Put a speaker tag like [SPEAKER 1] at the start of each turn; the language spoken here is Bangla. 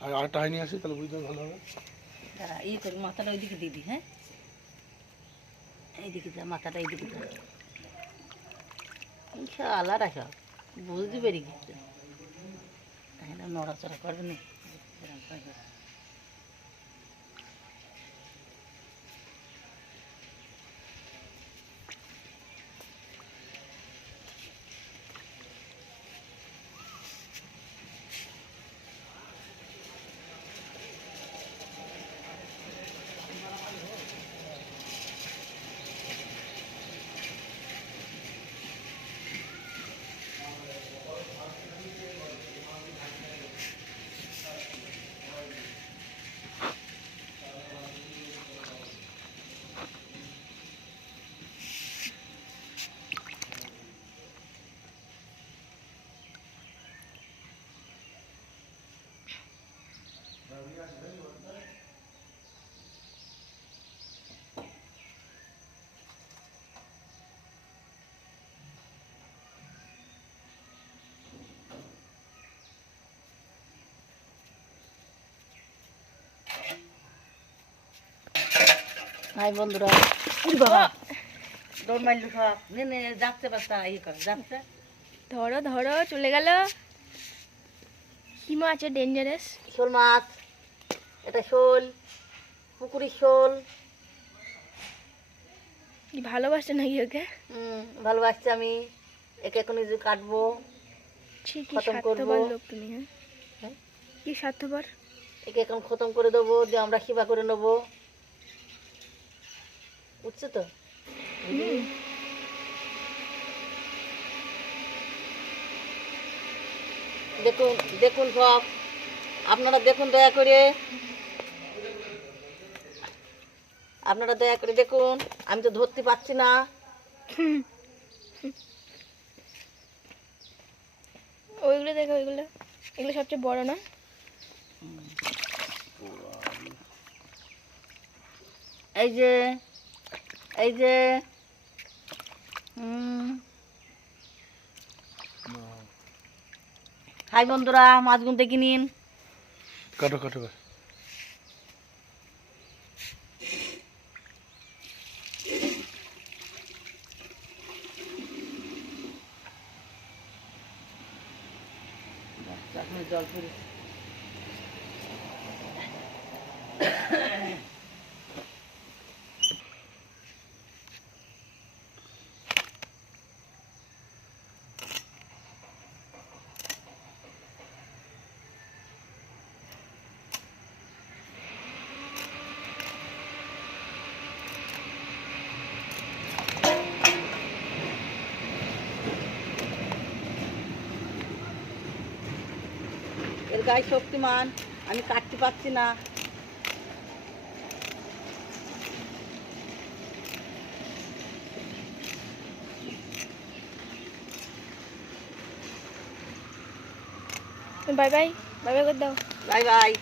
[SPEAKER 1] আর আটা হয়নি আসি, তাহলে বুঝতে ভালো হবে।
[SPEAKER 2] দাঁড়া ইয়ে করি মাথাটা ওইদিকে দিয়ে দিই হ্যাঁ? এইদিকে যা, মাথাটা এইদিকে যা। ইনশাআল্লাহ, রাখা। বুঝতে পেরে গেছে নড়াচড়া করবে না। হাই বন্ধুরা। বাবা। দৌড় মারলো সব। নে নে যাচ্ছে বাচ্চা ইয়ে কর যাচ্ছে।
[SPEAKER 3] ধরো ধরো চলে গেল। কি মাছ ডেঞ্জারাস
[SPEAKER 2] শোল মাছ। এটা শোল পুকুরি শোল।
[SPEAKER 3] ভালোবাসছে নাকি ওকে?
[SPEAKER 2] হুম ভালোবাসছি আমি। একে এখন কাটবো খতম করব।
[SPEAKER 3] তুমি হ্যাঁ?
[SPEAKER 2] হ্যাঁ?
[SPEAKER 3] কি স্বার্থপর?
[SPEAKER 2] একে এখন খতম করে দেবো দিয়ে আমরা খিবা করে নেব। বুঝছ তো? দেখুন দেখুন সব। আপনারা দেখুন দয়া করে। আপনারা দয়া করে দেখুন আমি তো ধরতে পারছি না।
[SPEAKER 3] ওইগুলো দেখো ওইগুলো। এগুলো সবচেয়ে বড় না?
[SPEAKER 2] এই যে এই যে হাই বন্ধুরা মাছ গুনতে কিনিন।
[SPEAKER 1] কাটো কাটো।
[SPEAKER 2] জল ফুরি এর গায়ে শক্তিমান আমি কাটতে পারছি না।
[SPEAKER 3] বাই বাই বাই বাই করে দাও।
[SPEAKER 2] Bye bye.